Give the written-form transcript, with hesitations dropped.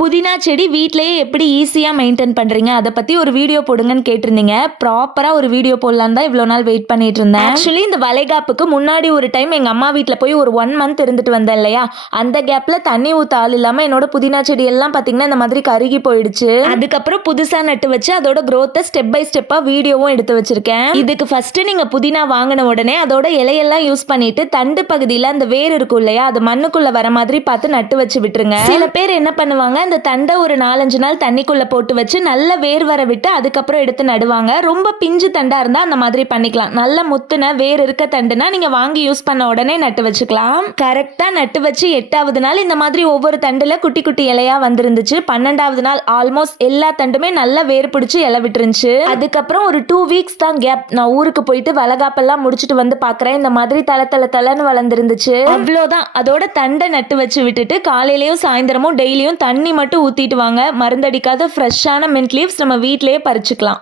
புதினா செடி வீட்லயே எப்படி ஈஸியா மெயின்டெயின் பண்றீங்க? அத பத்தி ஒரு வீடியோ போடுங்கன்னு கேட்டிருந்தீங்க. ப்ராப்பரா ஒரு வீடியோ போடலான்னு தான் இவ்ளோ நாள் வெயிட் பண்ணிட்டு இருந்தேன். ஆக்சுவலி இந்த வளைகாப்புக்கு முன்னாடி ஒரு டைம் எங்க அம்மா வீட்ல போய் ஒரு 1 மந்த் இருந்துட்டு வந்தேன் இல்லையா? அந்த கேப்ல தண்ணி ஊத்த ஆள் இல்லாம என்னோட புதினா செடி எல்லாம் பாத்தீங்கன்னா இந்த மாதிரி கருகி போயிடுச்சு. அதுக்கப்புறம் புதுசா நட்டு வச்சு அதோட growth ஸ்டெப் பை ஸ்டெப்பா வீடியோவும் எடுத்து வச்சிருக்கேன். இதுக்கு ஃபர்ஸ்ட் நீங்க புதினா வாங்கின உடனே அதோட இலையெல்லாம் யூஸ் பண்ணிட்டு தண்டு பகுதியில அந்த வேர் இருக்கும் இல்லையா? அது மண்ணுக்குள்ள வர மாதிரி பார்த்து நட்டு வச்சு விட்டுருங்க. சில பேர் என்ன பண்ணுவாங்க, அந்த தண்டை ஒரு 4-5 நாள் தண்ணிக்குள்ள போட்டு வச்சு நல்ல வேர் வர விட்டு அதுக்கப்புறம் எடுத்து நடுவாங்க. ரொம்ப பிஞ்சு தண்டா இருந்தா அந்த மாதிரி பண்ணிக்கலாம். நல்ல முத்துன வேர் இருக்க தண்டுனா நீங்க வாங்கி யூஸ் பண்ண உடனே நட்டு வச்சுக்கலாம். கரெக்டா நட்டு வச்சு 8வது நாள் இந்த மாதிரி ஒவ்வொரு தண்டுல குட்டி குட்டி இலையா வந்திருந்துச்சு. 12வது நாள் ஆல்மோஸ்ட் எல்லா தண்டுமே நல்லா வேர் பிடிச்சு இலை விட்டுருந்துச்சு. அதுக்கப்புறம் ஒரு 2 வீக்ஸ் தான் கேப். நான் ஊருக்கு போயிட்டு வளகாப்பெல்லாம் முடிச்சுட்டு வந்து பாக்குறேன். இந்த மாதிரி தளன்னு வளர்ந்துருந்துச்சு. அவ்வளோதான். அதோட தண்டை நட்டு வச்சு விட்டுட்டு காலையிலயும் சாயந்தரமும் டெய்லியும் தண்ணி மட்டும் ஊத்திட்டு வாங்க. மருந்தடிக்காத ஃப்ரெஷ்ஷான மின்ட் லீவ்ஸ் நம்ம வீட்லயே பறிச்சுக்கலாம்.